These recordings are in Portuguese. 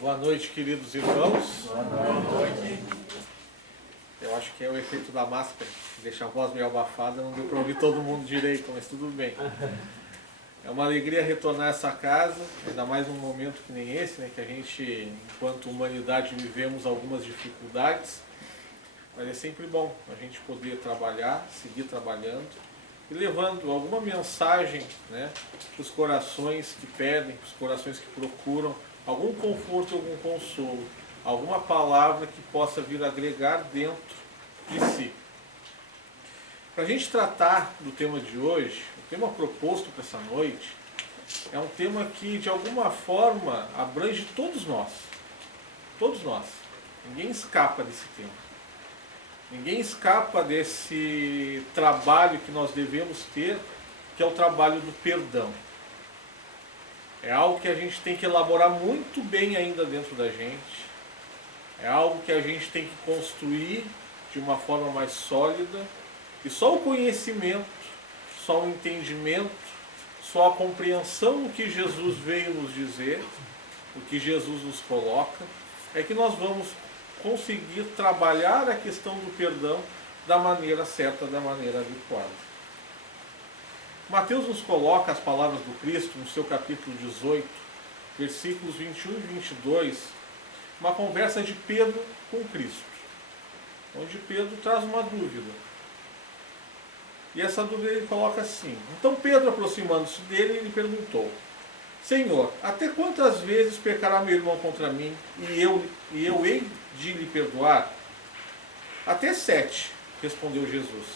Boa noite, queridos irmãos. Boa noite. Eu acho que é o efeito da máscara, que deixa a voz meio abafada, não deu para ouvir todo mundo direito, mas tudo bem. É uma alegria retornar a essa casa, ainda mais num momento que nem esse, né, que a gente, enquanto humanidade, vivemos algumas dificuldades, mas é sempre bom a gente poder trabalhar, seguir trabalhando e levando alguma mensagem, né, para os corações que pedem, para os corações que procuram algum conforto, algum consolo, alguma palavra que possa vir agregar dentro de si. Para a gente tratar do tema de hoje, o tema proposto para essa noite é um tema que de alguma forma abrange todos nós. Todos nós. Ninguém escapa desse tema. Ninguém escapa desse trabalho que nós devemos ter, que é o trabalho do perdão. É algo que a gente tem que elaborar muito bem ainda dentro da gente. É algo que a gente tem que construir de uma forma mais sólida. E só o conhecimento, só o entendimento, só a compreensão do que Jesus veio nos dizer, o que Jesus nos coloca, é que nós vamos conseguir trabalhar a questão do perdão da maneira certa, da maneira adequada. Mateus nos coloca as palavras do Cristo no seu capítulo 18, versículos 21 e 22, uma conversa de Pedro com Cristo, onde Pedro traz uma dúvida. E essa dúvida ele coloca assim: então Pedro, aproximando-se dele, lhe perguntou: Senhor, até quantas vezes pecará meu irmão contra mim e eu hei de lhe perdoar? Até 7, respondeu Jesus.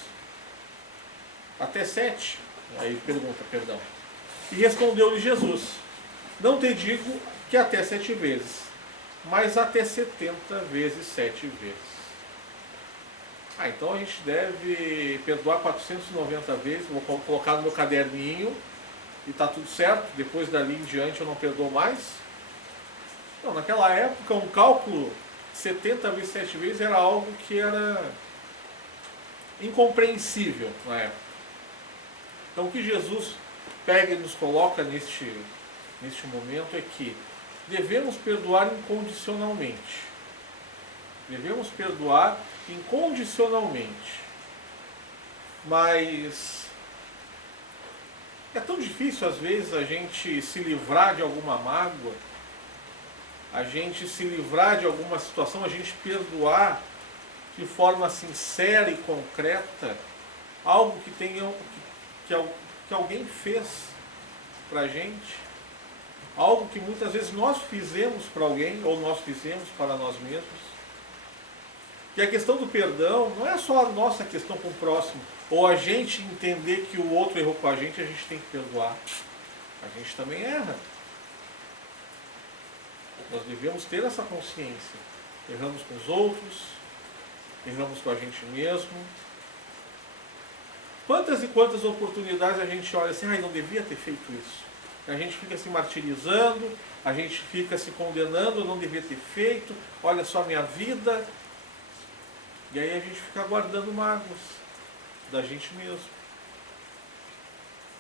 Até 7? Aí pergunta, perdão. E respondeu-lhe Jesus: não te digo que até 7 vezes, mas até 70 vezes 7 vezes. Então a gente deve perdoar 490 vezes, vou colocar no meu caderninho e está tudo certo, depois dali em diante eu não perdoo mais? Não, naquela época um cálculo 70 vezes 7 vezes era algo que era incompreensível na época. Então o que Jesus pega e nos coloca neste momento é que devemos perdoar incondicionalmente. Devemos perdoar incondicionalmente. Mas é tão difícil às vezes a gente se livrar de alguma mágoa, a gente se livrar de alguma situação, a gente perdoar de forma sincera e concreta algo que alguém fez pra gente, algo que muitas vezes nós fizemos para alguém ou nós fizemos para nós mesmos. E a questão do perdão não é só a nossa questão com o próximo, ou a gente entender que o outro errou com a gente tem que perdoar. A gente também erra. Nós devemos ter essa consciência. Erramos com os outros, erramos com a gente mesmo. Quantas e quantas oportunidades a gente olha assim, não devia ter feito isso. A gente fica se martirizando, a gente fica se condenando, não devia ter feito, olha só a minha vida. E aí a gente fica guardando mágoas da gente mesmo.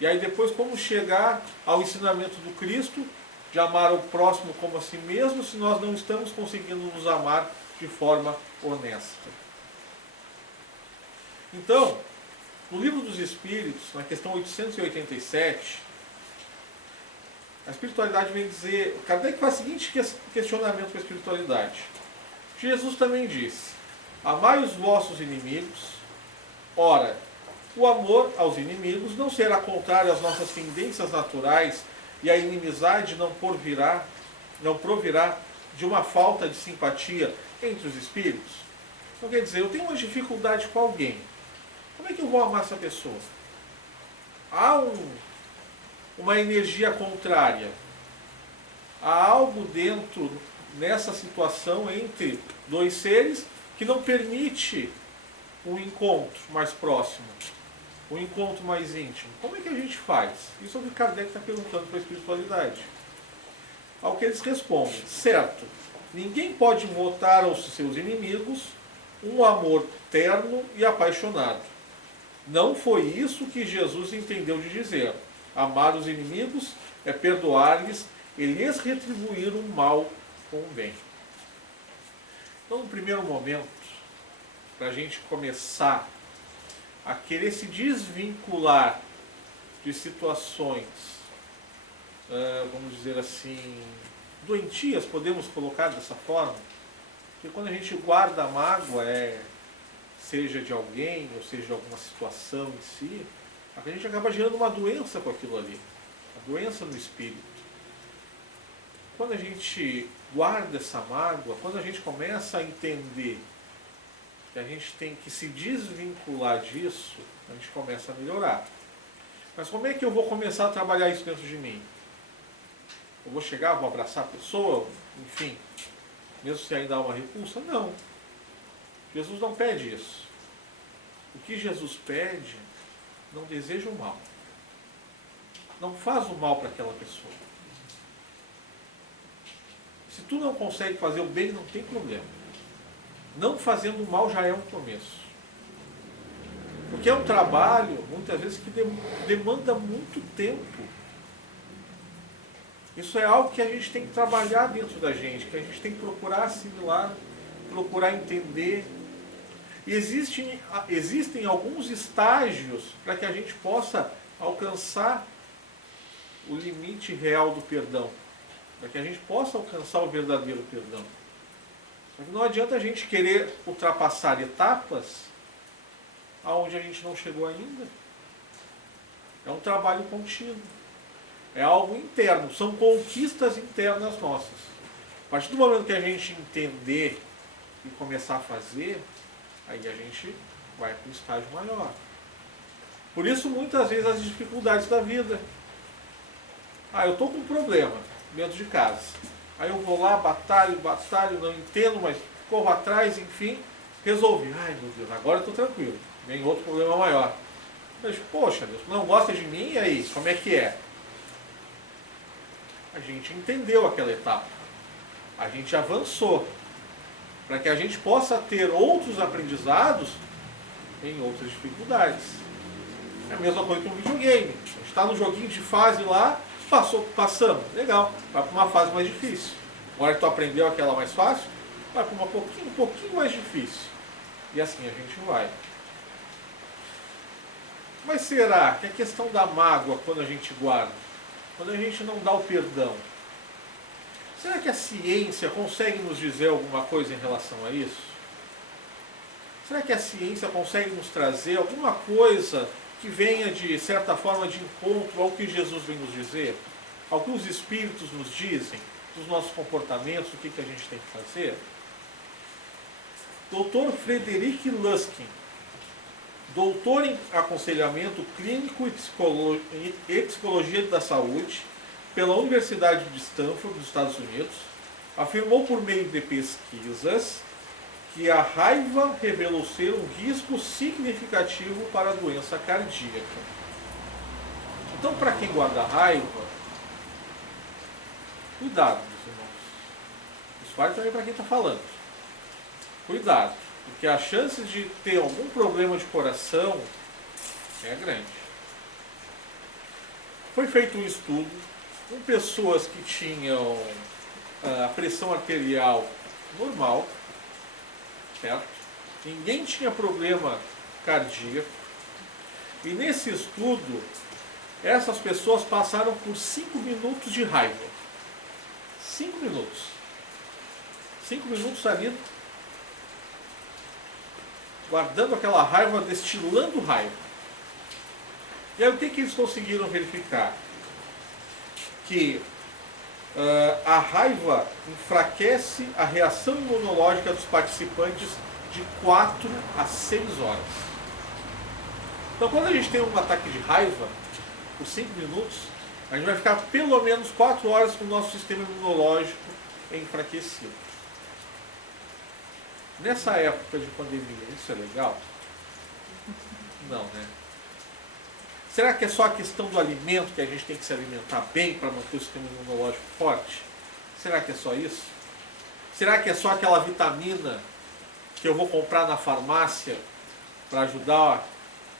E aí depois como chegar ao ensinamento do Cristo, de amar o próximo como a si mesmo, se nós não estamos conseguindo nos amar de forma honesta. Então, no Livro dos Espíritos, na questão 887, a espiritualidade vem dizer, Kardec faz o seguinte questionamento com a espiritualidade. Jesus também disse: amai os vossos inimigos. Ora, o amor aos inimigos não será contrário às nossas tendências naturais e a inimizade não provirá de uma falta de simpatia entre os espíritos? Então quer dizer, eu tenho uma dificuldade com alguém. Como é que eu vou amar essa pessoa? Há uma energia contrária. Há algo dentro, nessa situação, entre dois seres que não permite um encontro mais próximo, um encontro mais íntimo. Como é que a gente faz? Isso é o que Kardec está perguntando para a espiritualidade. Ao que eles respondem: certo, ninguém pode votar aos seus inimigos um amor terno e apaixonado. Não foi isso que Jesus entendeu de dizer. Amar os inimigos é perdoar-lhes e lhes retribuir o mal com o bem. Então, no primeiro momento, para a gente começar a querer se desvincular de situações, vamos dizer assim, doentias, podemos colocar dessa forma, porque quando a gente guarda a mágoa, seja de alguém, ou seja de alguma situação em si, a gente acaba gerando uma doença com aquilo ali, uma doença no espírito. Quando a gente guarda essa mágoa, quando a gente começa a entender que a gente tem que se desvincular disso, a gente começa a melhorar. Mas como é que eu vou começar a trabalhar isso dentro de mim? Eu vou chegar, vou abraçar a pessoa, enfim, mesmo se ainda há uma repulsa? Não. Jesus não pede isso. O que Jesus pede, não deseja o mal. Não faz o mal para aquela pessoa. Se tu não consegue fazer o bem, não tem problema. Não fazendo o mal já é um começo. Porque é um trabalho, muitas vezes, que demanda muito tempo. Isso é algo que a gente tem que trabalhar dentro da gente, que a gente tem que procurar assimilar, procurar entender. E existem alguns estágios para que a gente possa alcançar o limite real do perdão, para que a gente possa alcançar o verdadeiro perdão. Só que não adianta a gente querer ultrapassar etapas aonde a gente não chegou ainda. É um trabalho contínuo. É algo interno, são conquistas internas nossas. A partir do momento que a gente entender e começar a fazer, aí a gente vai para um estágio maior. Por isso, muitas vezes, as dificuldades da vida. Eu estou com um problema dentro de casa. Aí eu vou lá, batalho, não entendo, mas corro atrás, enfim, resolvi. Ai, meu Deus, agora eu estou tranquilo. Vem outro problema maior. Mas, poxa, Deus, não gosta de mim? E aí, como é que é? A gente entendeu aquela etapa. A gente avançou. Para que a gente possa ter outros aprendizados em outras dificuldades. É a mesma coisa que um videogame. A gente está no joguinho de fase lá, passamos, legal, vai para uma fase mais difícil. Agora que tu aprendeu aquela mais fácil, vai para uma um pouquinho mais difícil. E assim a gente vai. Mas será que a questão da mágoa, quando a gente guarda, quando a gente não dá o perdão, será que a ciência consegue nos dizer alguma coisa em relação a isso? Será que a ciência consegue nos trazer alguma coisa que venha de certa forma de encontro ao que Jesus vem nos dizer? Ao que os Espíritos nos dizem, dos nossos comportamentos, o que a gente tem que fazer? Dr. Frederic Luskin, doutor em aconselhamento clínico e psicologia da saúde pela Universidade de Stanford, dos Estados Unidos, afirmou por meio de pesquisas que a raiva revelou ser um risco significativo para a doença cardíaca. Então, para quem guarda raiva, cuidado, meus irmãos. Isso vale também para quem está falando. Cuidado, porque a chance de ter algum problema de coração é grande. Foi feito um estudo com pessoas que tinham a pressão arterial normal, certo? Ninguém tinha problema cardíaco. E nesse estudo, essas pessoas passaram por 5 minutos de raiva. 5 minutos. 5 minutos ali, guardando aquela raiva, destilando raiva. E aí o que eles conseguiram verificar? Que a raiva enfraquece a reação imunológica dos participantes de 4 a 6 horas. Então, quando a gente tem um ataque de raiva, por 5 minutos, a gente vai ficar pelo menos 4 horas com o nosso sistema imunológico enfraquecido. Nessa época de pandemia, isso é legal? Não, né? Será que é só a questão do alimento, que a gente tem que se alimentar bem para manter o sistema imunológico forte? Será que é só isso? Será que é só aquela vitamina que eu vou comprar na farmácia para ajudar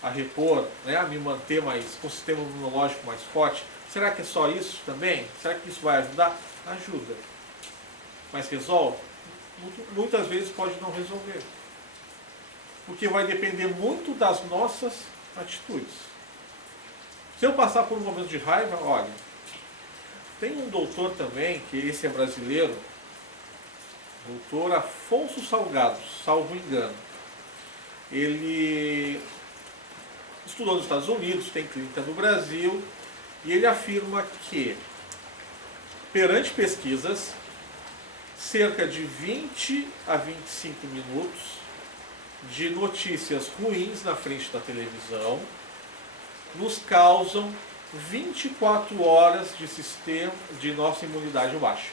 a repor, né, a me manter com o sistema imunológico mais forte? Será que é só isso também? Será que isso vai ajudar? Ajuda. Mas resolve? Muitas vezes pode não resolver. Porque vai depender muito das nossas atitudes. Se eu passar por um momento de raiva, olha, tem um doutor também, que esse é brasileiro, doutor Afonso Salgado, salvo engano. Ele estudou nos Estados Unidos, tem clínica no Brasil, e ele afirma que, perante pesquisas, cerca de 20 a 25 minutos de notícias ruins na frente da televisão nos causam 24 horas de sistema de nossa imunidade baixa.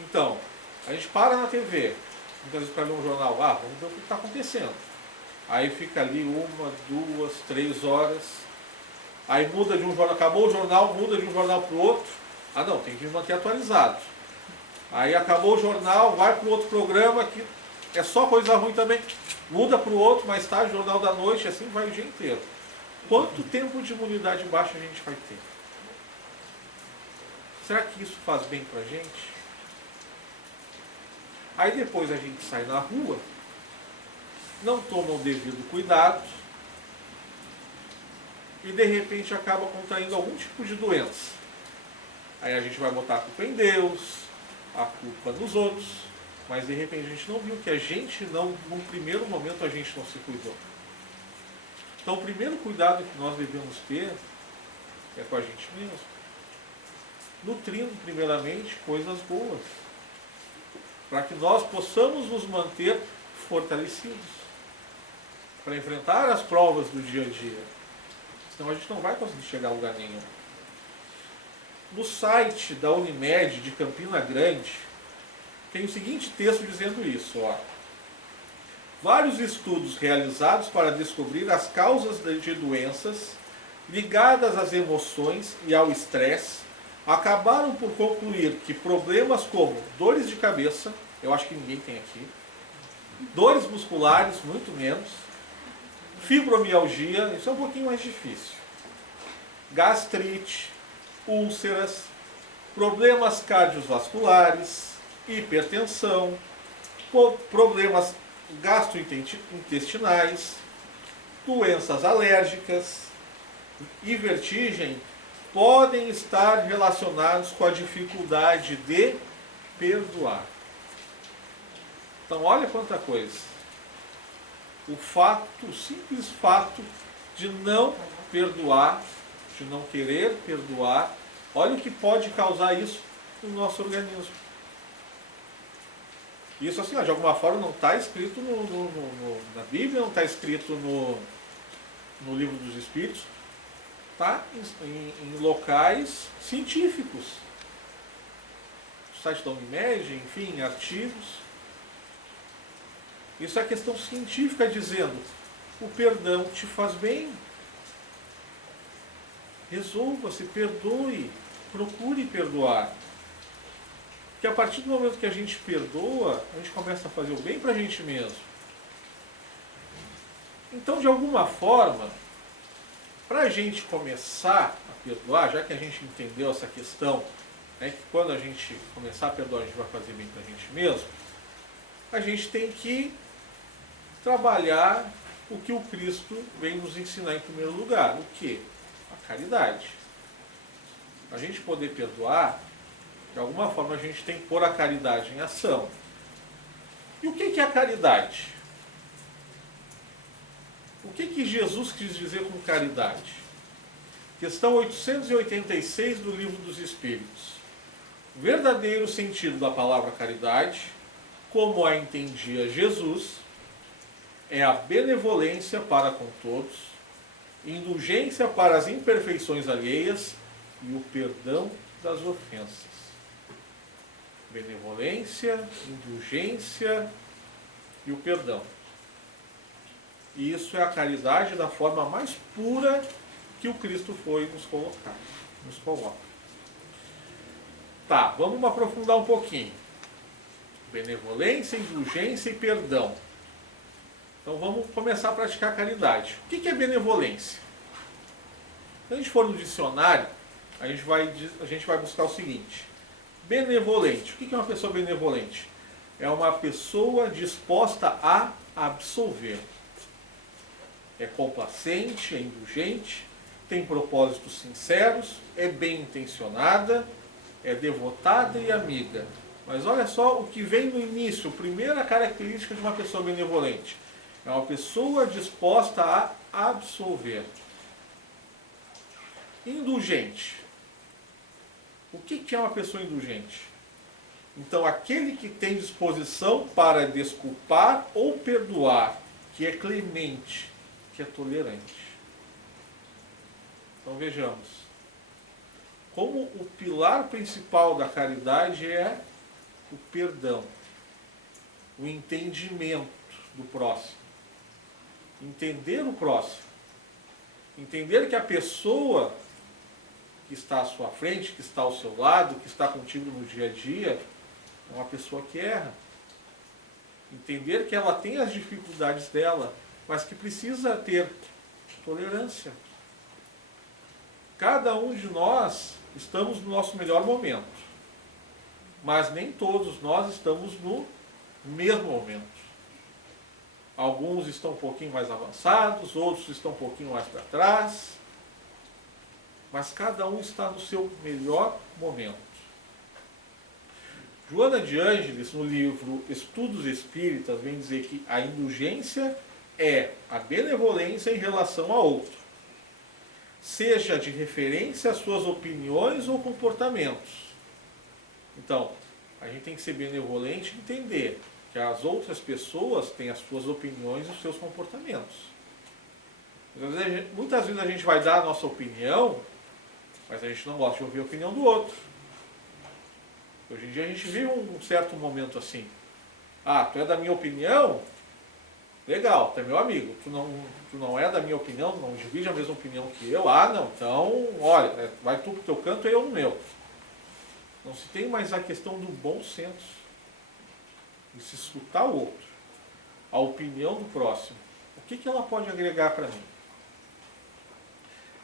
Então, a gente para na TV, muitas vezes para ver um jornal, vamos ver o que está acontecendo. Aí fica ali 1, 2, 3 horas, aí muda de um jornal, acabou o jornal, muda de um jornal para o outro. Não, tem que me manter atualizado. Aí acabou o jornal, vai para o outro programa que é só coisa ruim também. Muda para o outro, mais tarde, jornal da noite, assim vai o dia inteiro. Quanto tempo de imunidade baixa a gente vai ter? Será que isso faz bem para a gente? Aí depois a gente sai na rua, não toma o devido cuidado e de repente acaba contraindo algum tipo de doença. Aí a gente vai botar a culpa em Deus, a culpa nos outros, mas de repente a gente não viu que a gente não, num primeiro momento a gente não se cuidou. Então o primeiro cuidado que nós devemos ter é com a gente mesmo. Nutrindo primeiramente coisas boas, para que nós possamos nos manter fortalecidos, para enfrentar as provas do dia a dia. Senão a gente não vai conseguir chegar a lugar nenhum. No site da Unimed de Campina Grande, tem o seguinte texto dizendo isso, ó. Vários estudos realizados para descobrir as causas de doenças ligadas às emoções e ao estresse acabaram por concluir que problemas como dores de cabeça, eu acho que ninguém tem aqui, dores musculares, muito menos, fibromialgia, isso é um pouquinho mais difícil, gastrite, úlceras, problemas cardiovasculares, hipertensão, problemas gastrointestinais, doenças alérgicas e vertigem podem estar relacionados com a dificuldade de perdoar. Então olha quanta coisa. O simples fato de não perdoar, de não querer perdoar, olha o que pode causar isso no nosso organismo. Isso assim, de alguma forma não está escrito na Bíblia, não está escrito no Livro dos Espíritos, está em locais científicos. No site da Unimed, enfim, em artigos. Isso é questão científica dizendo, o perdão te faz bem. Resolva-se, perdoe, procure perdoar. Porque a partir do momento que a gente perdoa, a gente começa a fazer o bem para a gente mesmo. Então, de alguma forma, para a gente começar a perdoar, já que a gente entendeu essa questão, né, que quando a gente começar a perdoar, a gente vai fazer bem para a gente mesmo, a gente tem que trabalhar o que o Cristo vem nos ensinar em primeiro lugar. O quê? A caridade. Para a gente poder perdoar, de alguma forma a gente tem que pôr a caridade em ação. E o que é a caridade? O que Jesus quis dizer com caridade? Questão 886 do Livro dos Espíritos. O verdadeiro sentido da palavra caridade, como a entendia Jesus, é a benevolência para com todos, indulgência para as imperfeições alheias e o perdão das ofensas. Benevolência, indulgência e o perdão. E isso é a caridade da forma mais pura que o Cristo foi nos colocar, nos coloca. Tá, vamos aprofundar um pouquinho. Benevolência, indulgência e perdão. Então vamos começar a praticar a caridade. O que é benevolência? Se a gente for no dicionário, a gente vai buscar o seguinte. Benevolente. O que é uma pessoa benevolente? É uma pessoa disposta a absolver. É complacente, é indulgente, tem propósitos sinceros, é bem intencionada, é devotada e amiga. Mas olha só o que vem no início, a primeira característica de uma pessoa benevolente. É uma pessoa disposta a absolver. Indulgente. O que é uma pessoa indulgente? Então, aquele que tem disposição para desculpar ou perdoar, que é clemente, que é tolerante. Então, vejamos. Como o pilar principal da caridade é o perdão, o entendimento do próximo. Entender o próximo. Entender que a pessoa que está à sua frente, que está ao seu lado, que está contigo no dia a dia, é uma pessoa que erra. Entender que ela tem as dificuldades dela, mas que precisa ter tolerância. Cada um de nós estamos no nosso melhor momento, mas nem todos nós estamos no mesmo momento. Alguns estão um pouquinho mais avançados, outros estão um pouquinho mais para trás, mas cada um está no seu melhor momento. Joana de Ângeles, no livro Estudos Espíritas, vem dizer que a indulgência é a benevolência em relação a outro, seja de referência às suas opiniões ou comportamentos. Então, a gente tem que ser benevolente e entender que as outras pessoas têm as suas opiniões e os seus comportamentos. Muitas vezes a gente vai dar a nossa opinião, mas a gente não gosta de ouvir a opinião do outro. Hoje em dia a gente vive um certo momento assim. Ah, tu é da minha opinião? Legal, tu é meu amigo. Tu não é da minha opinião, não divide a mesma opinião que eu. Ah, não, então, olha, vai tu pro teu canto e eu no meu. Não se tem mais a questão do bom senso. De se escutar o outro. A opinião do próximo. O que ela pode agregar para mim?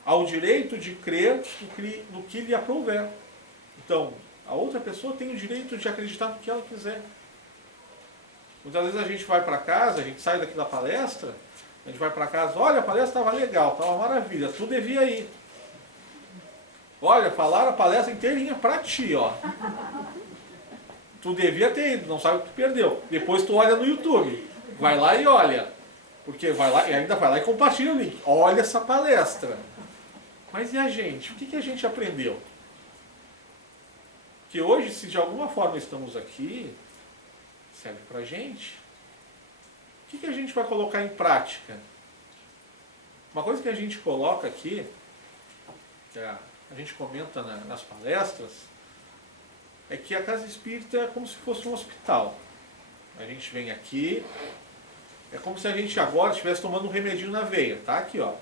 Ao direito de crer no que lhe aprouver. Então, a outra pessoa tem o direito de acreditar no que ela quiser. Muitas vezes a gente vai para casa, a gente sai daqui da palestra, a gente vai para casa, olha, a palestra estava legal, estava maravilha, tu devia ir. Olha, falaram a palestra inteirinha para ti, ó. Tu devia ter ido, não sabe o que tu perdeu. Depois tu olha no YouTube, vai lá e olha. Porque vai lá e ainda vai lá e compartilha o link. Olha essa palestra. Mas e a gente? O que a gente aprendeu? Que hoje, se de alguma forma estamos aqui, serve pra gente. O que a gente vai colocar em prática? Uma coisa que a gente coloca aqui, que a gente comenta nas palestras, é que a casa espírita é como se fosse um hospital. A gente vem aqui, é como se a gente agora estivesse tomando um remedinho na veia, tá? Aqui, ó.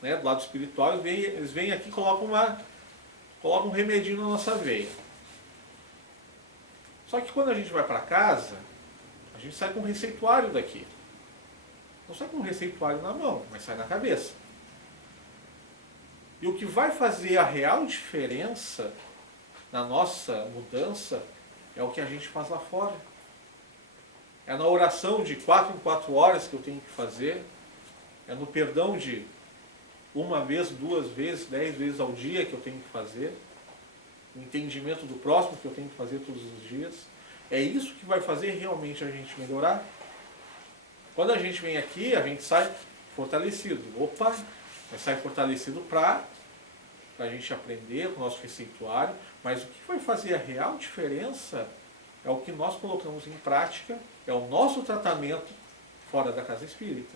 Né? Do lado espiritual, eles vêm aqui e colocam um remedinho na nossa veia. Só que quando a gente vai para casa, a gente sai com um receituário daqui. Não sai com um receituário na mão, mas sai na cabeça. E o que vai fazer a real diferença na nossa mudança é o que a gente faz lá fora. É na oração de 4 em 4 horas que eu tenho que fazer. É no perdão de 1 vez, 2 vezes, 10 vezes ao dia que eu tenho que fazer. O entendimento do próximo que eu tenho que fazer todos os dias. É isso que vai fazer realmente a gente melhorar. Quando a gente vem aqui, a gente sai fortalecido. Opa, vai sair fortalecido para a gente aprender com o nosso receituário. Mas o que vai fazer a real diferença é o que nós colocamos em prática, é o nosso tratamento fora da casa espírita.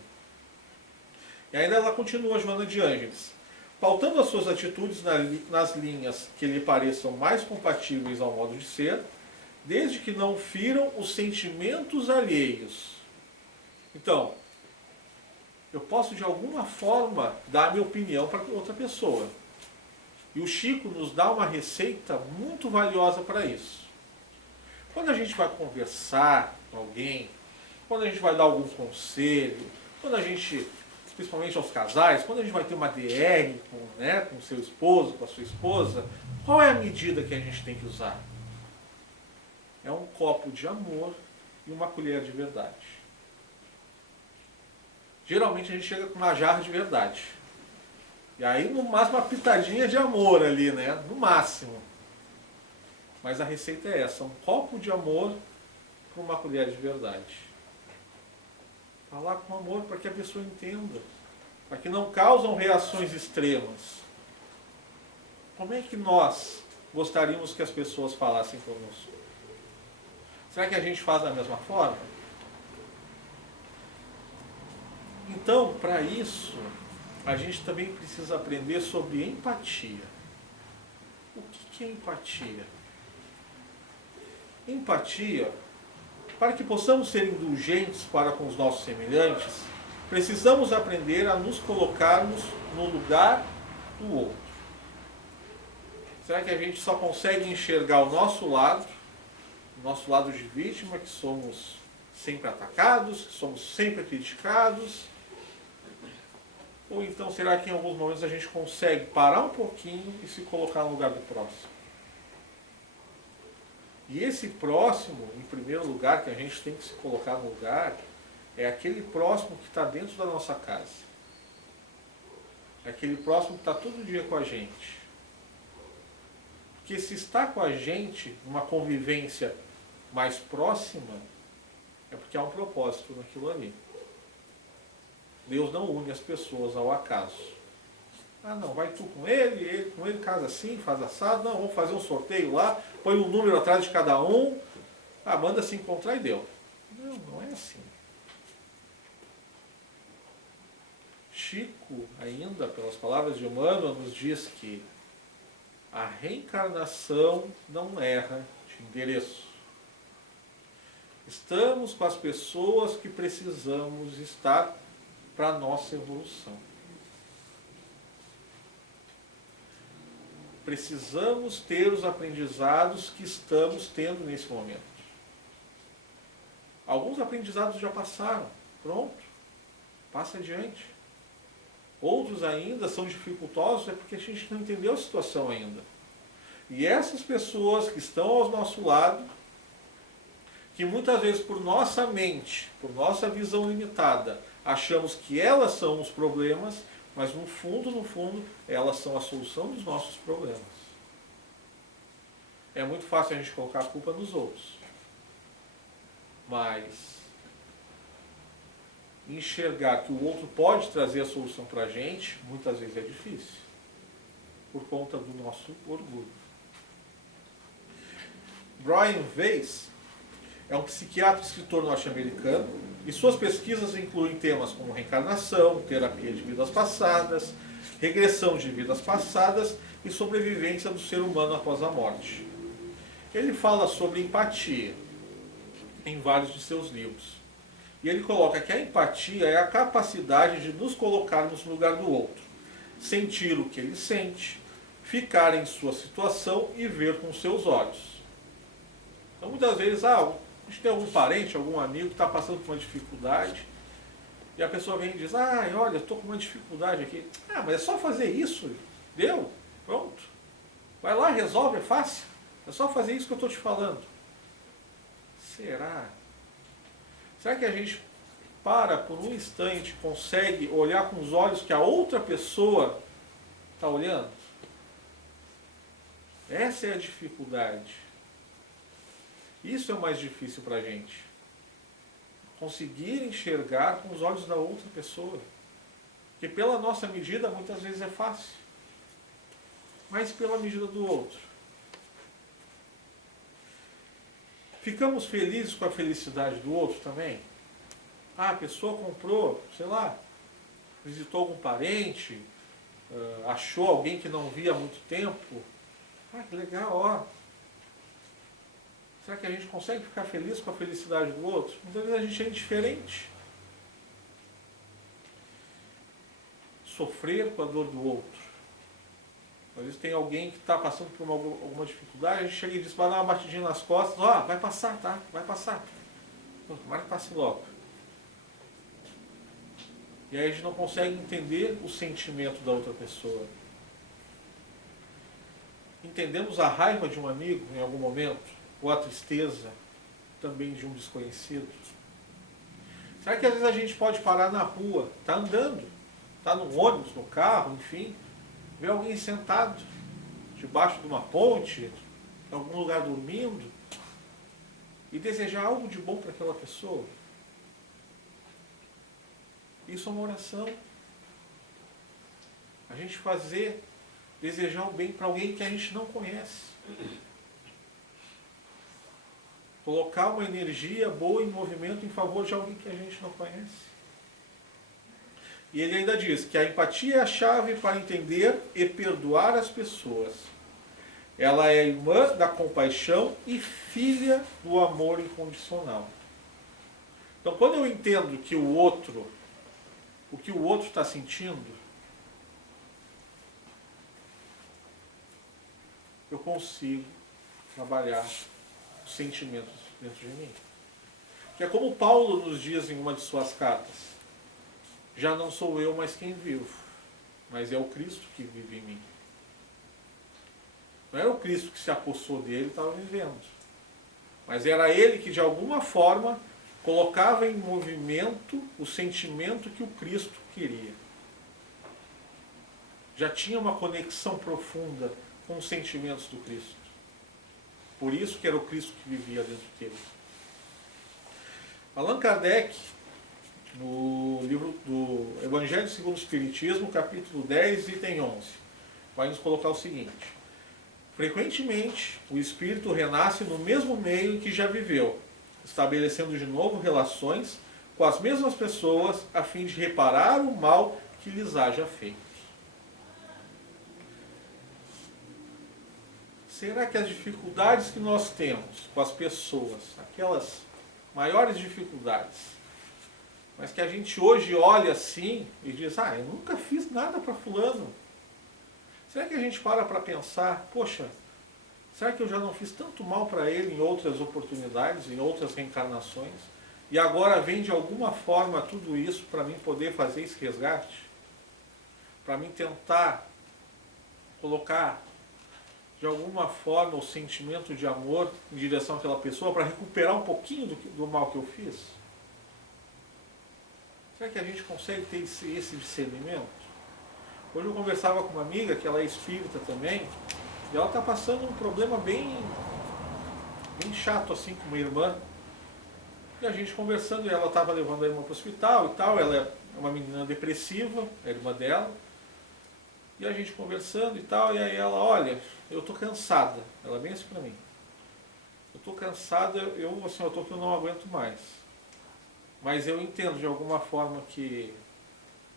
E ainda ela continua, Joana de Ângeles. Pautando as suas atitudes nas linhas que lhe pareçam mais compatíveis ao modo de ser, desde que não firam os sentimentos alheios. Então, eu posso de alguma forma dar a minha opinião para outra pessoa. E o Chico nos dá uma receita muito valiosa para isso. Quando a gente vai conversar com alguém, quando a gente vai dar algum conselho, quando a gente principalmente aos casais, quando a gente vai ter uma DR com o seu esposo, com a sua esposa, qual é a medida que a gente tem que usar? É um copo de amor e uma colher de verdade. Geralmente a gente chega com uma jarra de verdade. E aí, no máximo, uma pitadinha de amor ali, né? No máximo. Mas a receita é essa, um copo de amor com uma colher de verdade. Falar com amor para que a pessoa entenda. Para que não causam reações extremas. Como é que nós gostaríamos que as pessoas falassem conosco? Será que a gente faz da mesma forma? Então, para isso, a gente também precisa aprender sobre empatia. O que é empatia? Empatia, para que possamos ser indulgentes para com os nossos semelhantes, precisamos aprender a nos colocarmos no lugar do outro. Será que a gente só consegue enxergar o nosso lado de vítima, que somos sempre atacados, que somos sempre criticados? Ou então será que em alguns momentos a gente consegue parar um pouquinho e se colocar no lugar do próximo? E esse próximo, em primeiro lugar, que a gente tem que se colocar no lugar, é aquele próximo que está dentro da nossa casa. É aquele próximo que está todo dia com a gente. Porque se está com a gente numa convivência mais próxima, é porque há um propósito naquilo ali. Deus não une as pessoas ao acaso. Ah não, vai tu com ele com ele, casa assim, faz assado. Não, vamos fazer um sorteio lá, põe um número atrás de cada um. Ah, manda se encontrar e deu. Não, não é assim. Chico, ainda, pelas palavras de Emmanuel, nos diz que a reencarnação não erra de endereço. Estamos com as pessoas que precisamos estar para a nossa evolução. Precisamos ter os aprendizados que estamos tendo nesse momento. Alguns aprendizados já passaram, pronto, passa adiante. Outros ainda são dificultosos, é porque a gente não entendeu a situação ainda. E essas pessoas que estão ao nosso lado, que muitas vezes por nossa mente, por nossa visão limitada, achamos que elas são os problemas, mas no fundo, elas são a solução dos nossos problemas. É muito fácil a gente colocar a culpa nos outros. Mas enxergar que o outro pode trazer a solução para a gente, muitas vezes é difícil. Por conta do nosso orgulho. Brian Weiss é um psiquiatra e escritor norte-americano, e suas pesquisas incluem temas como reencarnação, terapia de vidas passadas, regressão de vidas passadas e sobrevivência do ser humano após a morte. Ele fala sobre empatia em vários de seus livros. E ele coloca que a empatia é a capacidade de nos colocarmos no lugar do outro, sentir o que ele sente, ficar em sua situação e ver com seus olhos. Então muitas vezes, a gente tem algum parente, algum amigo que está passando por uma dificuldade, e a pessoa vem e diz, olha, estou com uma dificuldade aqui. Ah, mas é só fazer isso, deu, pronto. Vai lá, resolve, é fácil. É só fazer isso que eu estou te falando. Será? Será que a gente para por um instante, consegue olhar com os olhos que a outra pessoa está olhando? Essa é a dificuldade. Isso é o mais difícil para a gente. Conseguir enxergar com os olhos da outra pessoa. Porque pela nossa medida muitas vezes é fácil. Mas pela medida do outro. Ficamos felizes com a felicidade do outro também? A pessoa comprou, sei lá, visitou algum parente, achou alguém que não via há muito tempo. Que legal, ó. Será que a gente consegue ficar feliz com a felicidade do outro? Muitas vezes a gente é indiferente. Sofrer com a dor do outro. Às vezes tem alguém que está passando por alguma dificuldade, a gente chega e diz, vai dar uma batidinha nas costas, vai passar, tá? Vai passar. Tomara que passe logo. E aí a gente não consegue entender o sentimento da outra pessoa. Entendemos a raiva de um amigo em algum momento? Ou a tristeza também de um desconhecido? Será que às vezes a gente pode parar na rua, tá andando, tá no ônibus, no carro, enfim, ver alguém sentado debaixo de uma ponte, em algum lugar dormindo, e desejar algo de bom para aquela pessoa? Isso é uma oração. A gente desejar o bem para alguém que a gente não conhece. Colocar uma energia boa em movimento em favor de alguém que a gente não conhece. E ele ainda diz que a empatia é a chave para entender e perdoar as pessoas. Ela é irmã da compaixão e filha do amor incondicional. Então, quando eu entendo que o que o outro está sentindo, eu consigo trabalhar os sentimentos dentro de mim. Que é como Paulo nos diz em uma de suas cartas: já não sou eu mais quem vivo, mas é o Cristo que vive em mim. Não era o Cristo que se apossou dele e estava vivendo, mas era ele que de alguma forma colocava em movimento o sentimento que o Cristo queria. Já tinha uma conexão profunda com os sentimentos do Cristo. Por isso que era o Cristo que vivia dentro dele. Allan Kardec, no livro do Evangelho segundo o Espiritismo, capítulo 10, item 11, vai nos colocar o seguinte: frequentemente, o espírito renasce no mesmo meio em que já viveu, estabelecendo de novo relações com as mesmas pessoas a fim de reparar o mal que lhes haja feito. Será que as dificuldades que nós temos com as pessoas, aquelas maiores dificuldades, mas que a gente hoje olha assim e diz: ah, eu nunca fiz nada para fulano. Será que a gente para pensar: poxa, será que eu já não fiz tanto mal para ele em outras oportunidades, em outras reencarnações? E agora vem de alguma forma tudo isso para mim poder fazer esse resgate? Para mim tentar colocar de alguma forma o sentimento de amor em direção àquela pessoa para recuperar um pouquinho do mal que eu fiz? Será que a gente consegue ter esse discernimento? Hoje eu conversava com uma amiga, que ela é espírita também, e ela está passando um problema bem chato assim com uma irmã. E a gente conversando, e ela estava levando a irmã para o hospital e tal. Ela é uma menina depressiva, a irmã dela. E a gente conversando e tal, e aí ela: olha, eu estou cansada. Ela bem assim para mim: eu estou cansada, eu estou que eu não aguento mais. Mas eu entendo de alguma forma que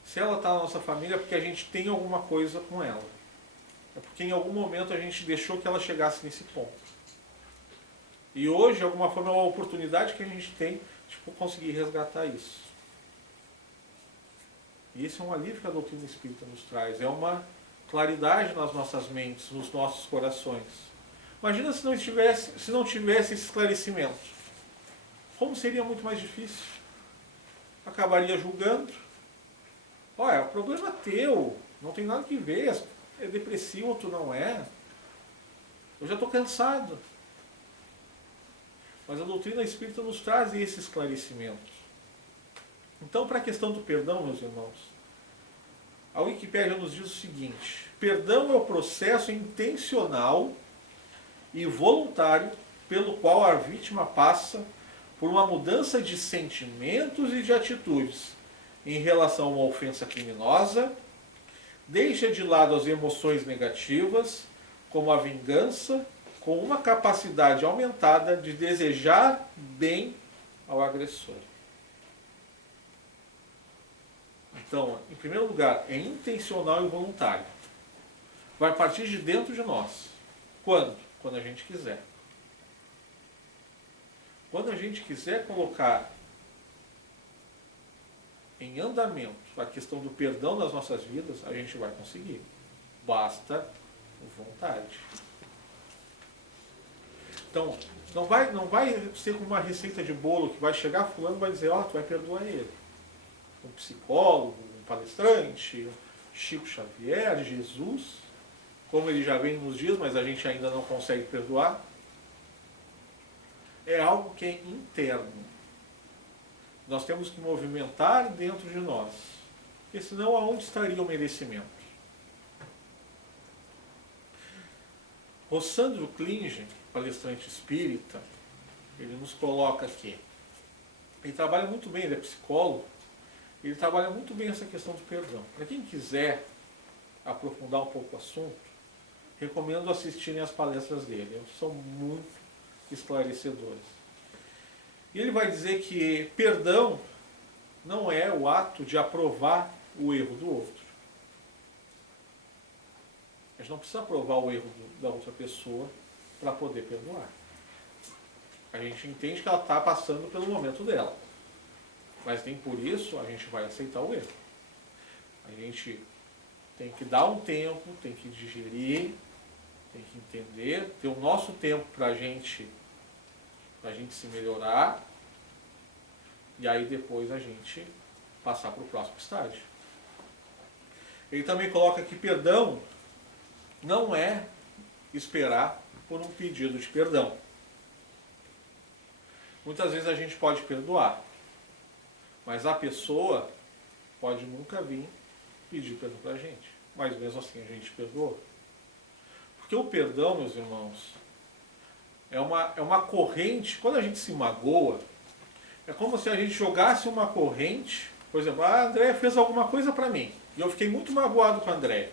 se ela está na nossa família é porque a gente tem alguma coisa com ela. É porque em algum momento a gente deixou que ela chegasse nesse ponto. E hoje, de alguma forma, é uma oportunidade que a gente tem de conseguir resgatar isso. E esse é um alívio que a doutrina espírita nos traz. É uma claridade nas nossas mentes, nos nossos corações. Imagina se não tivesse esse esclarecimento. Como seria muito mais difícil? Acabaria julgando. Olha, o problema é teu, não tem nada que ver, é depressivo ou tu não é. Eu já estou cansado. Mas a doutrina espírita nos traz esse esclarecimento. Então, para a questão do perdão, meus irmãos, a Wikipédia nos diz o seguinte: perdão é o processo intencional e voluntário pelo qual a vítima passa por uma mudança de sentimentos e de atitudes em relação a uma ofensa criminosa, deixa de lado as emoções negativas, como a vingança, com uma capacidade aumentada de desejar bem ao agressor. Então, em primeiro lugar, é intencional e voluntário. Vai partir de dentro de nós. Quando? Quando a gente quiser. Quando a gente quiser colocar em andamento a questão do perdão nas nossas vidas, a gente vai conseguir. Basta vontade. Então, não vai ser como uma receita de bolo que vai chegar fulano e vai dizer: ó, tu vai perdoar ele. um psicólogo, um palestrante, Chico Xavier, Jesus, como ele já vem nos dias, mas a gente ainda não consegue perdoar, é algo que é interno. Nós temos que movimentar dentro de nós, porque senão aonde estaria o merecimento? Rossandro Klinge, palestrante espírita, ele nos coloca aqui, ele trabalha muito bem, ele é psicólogo, ele trabalha muito bem essa questão do perdão. Para quem quiser aprofundar um pouco o assunto, recomendo assistirem as palestras dele, são muito esclarecedoras. E ele vai dizer que perdão não é o ato de aprovar o erro do outro. A gente não precisa aprovar o erro da outra pessoa para poder perdoar. A gente entende que ela está passando pelo momento dela. Mas nem por isso a gente vai aceitar o erro. A gente tem que dar um tempo, tem que digerir, tem que entender, ter o nosso tempo para a gente se melhorar e aí depois a gente passar para o próximo estágio. Ele também coloca que perdão não é esperar por um pedido de perdão. Muitas vezes a gente pode perdoar, mas a pessoa pode nunca vir pedir perdão para a gente. Mas mesmo assim a gente perdoa. Porque o perdão, meus irmãos, é uma corrente. Quando a gente se magoa, é como se a gente jogasse uma corrente. Por exemplo, a Andréia fez alguma coisa para mim e eu fiquei muito magoado com a Andréia.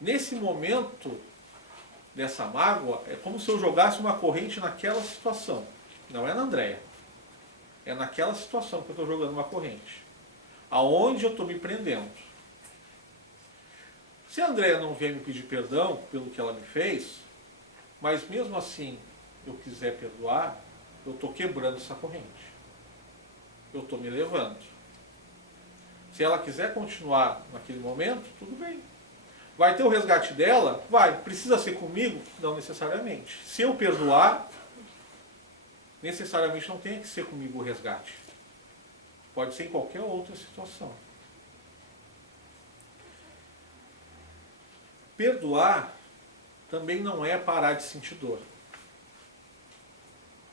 Nesse momento dessa mágoa, é como se eu jogasse uma corrente naquela situação. Não é na Andréia. É naquela situação que eu estou jogando uma corrente. Aonde eu estou me prendendo. Se a Andréia não vier me pedir perdão pelo que ela me fez, mas mesmo assim eu quiser perdoar, eu estou quebrando essa corrente. Eu estou me levando. Se ela quiser continuar naquele momento, tudo bem. Vai ter o resgate dela? Vai. Precisa ser comigo? Não necessariamente. Se eu perdoar, necessariamente não tem que ser comigo o resgate. Pode ser em qualquer outra situação. Perdoar também não é parar de sentir dor.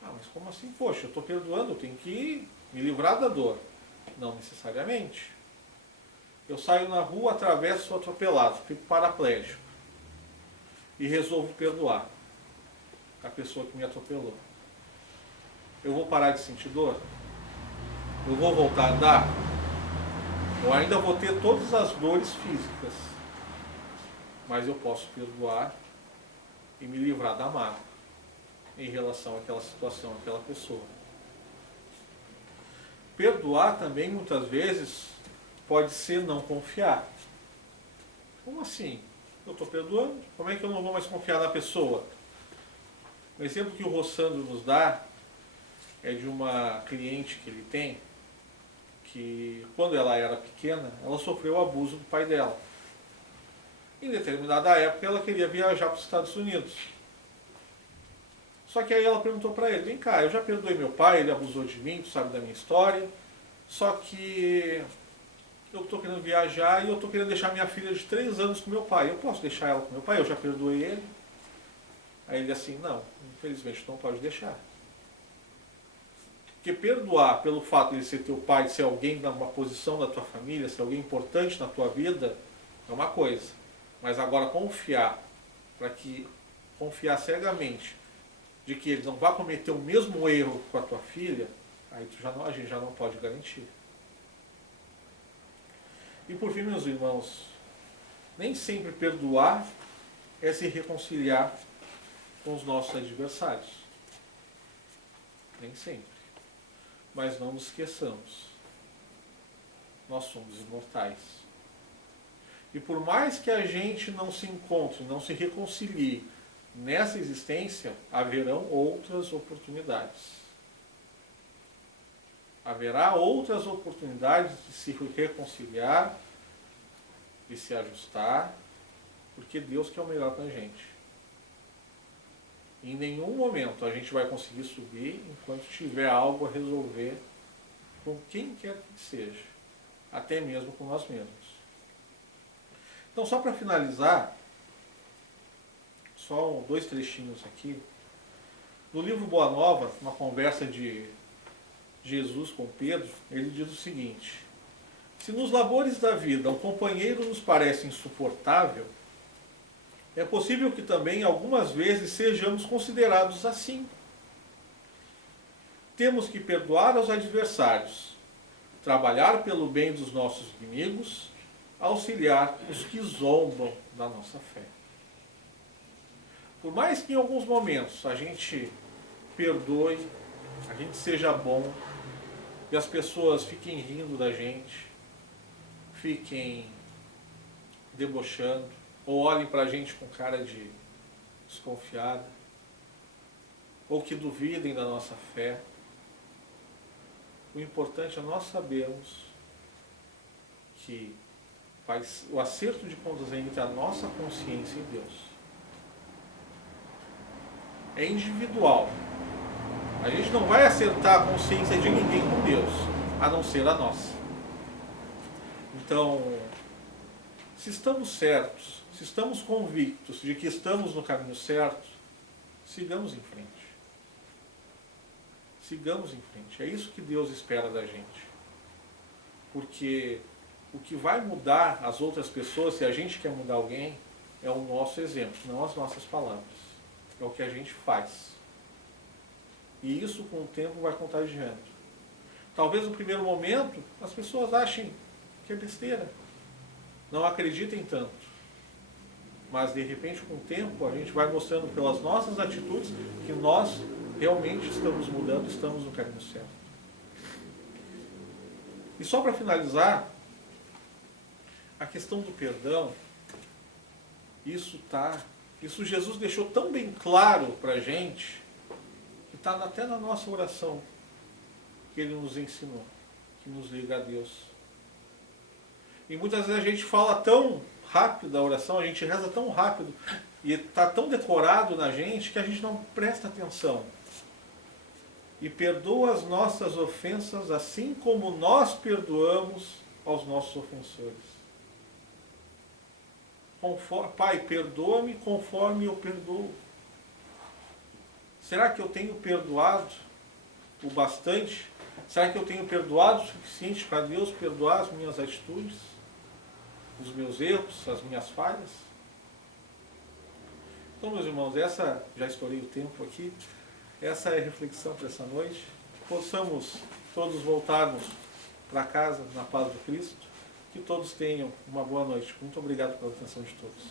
Ah, mas como assim? Poxa, eu estou perdoando, eu tenho que me livrar da dor. Não necessariamente. Eu saio na rua, atravesso, sou atropelado, fico paraplégico. E resolvo perdoar a pessoa que me atropelou. Eu vou parar de sentir dor? Eu vou voltar a andar? Eu ainda vou ter todas as dores físicas. Mas eu posso perdoar e me livrar da mágoa em relação àquela situação, àquela pessoa. Perdoar também, muitas vezes, pode ser não confiar. Como assim? Eu estou perdoando? Como é que eu não vou mais confiar na pessoa? O exemplo que o Rossandro nos dá é de uma cliente que ele tem, que quando ela era pequena, ela sofreu o abuso do pai dela. Em determinada época ela queria viajar para os Estados Unidos. Só que aí ela perguntou para ele, vem cá, eu já perdoei meu pai, ele abusou de mim, tu sabe da minha história, só que eu estou querendo viajar e eu estou querendo deixar minha filha de 3 anos com meu pai. Eu posso deixar ela com meu pai? Eu já perdoei ele. Aí ele assim, não, infelizmente não pode deixar. Porque perdoar pelo fato de ele ser teu pai, de ser alguém numa posição da tua família, ser alguém importante na tua vida, é uma coisa. Mas agora confiar cegamente de que ele não vai cometer o mesmo erro com a tua filha, aí a gente já não pode garantir. E por fim, meus irmãos, nem sempre perdoar é se reconciliar com os nossos adversários. Nem sempre. Mas não nos esqueçamos, nós somos imortais. E por mais que a gente não se encontre, não se reconcilie nessa existência, haverão outras oportunidades. Haverá outras oportunidades de se reconciliar, de se ajustar, porque Deus quer o melhor para a gente. Em nenhum momento a gente vai conseguir subir enquanto tiver algo a resolver com quem quer que seja, até mesmo com nós mesmos. Então, só para finalizar, só 2 trechinhos aqui. No livro Boa Nova, uma conversa de Jesus com Pedro, ele diz o seguinte: se nos labores da vida um companheiro nos parece insuportável, é possível que também algumas vezes sejamos considerados assim. Temos que perdoar aos adversários, trabalhar pelo bem dos nossos inimigos, auxiliar os que zombam da nossa fé. Por mais que em alguns momentos a gente perdoe, a gente seja bom, e as pessoas fiquem rindo da gente, fiquem debochando, ou olhem para a gente com cara de desconfiada, ou que duvidem da nossa fé, o importante é nós sabermos que o acerto de contas é entre a nossa consciência e Deus. É individual. A gente não vai acertar a consciência de ninguém com Deus, a não ser a nossa. Então, se estamos certos, se estamos convictos de que estamos no caminho certo, sigamos em frente. Sigamos em frente. É isso que Deus espera da gente. Porque o que vai mudar as outras pessoas, se a gente quer mudar alguém, é o nosso exemplo, não as nossas palavras. É o que a gente faz. E isso, com o tempo, vai contagiando. Talvez no primeiro momento as pessoas achem que é besteira, não acreditem tanto. Mas de repente, com o tempo, a gente vai mostrando pelas nossas atitudes que nós realmente estamos mudando, estamos no caminho certo. E só para finalizar, a questão do perdão, isso Jesus deixou tão bem claro para a gente, que está até na nossa oração, que Ele nos ensinou, que nos liga a Deus. E muitas vezes a gente fala tão rápido a oração, a gente reza tão rápido, e está tão decorado na gente, que a gente não presta atenção. E perdoa as nossas ofensas, assim como nós perdoamos aos nossos ofensores. Pai, perdoa-me conforme eu perdoo. Será que eu tenho perdoado o bastante? Será que eu tenho perdoado o suficiente para Deus perdoar as minhas atitudes, os meus erros, as minhas falhas? Então, meus irmãos, já estourei o tempo aqui, essa é a reflexão para essa noite. Possamos todos voltarmos para casa na paz do Cristo. Que todos tenham uma boa noite. Muito obrigado pela atenção de todos.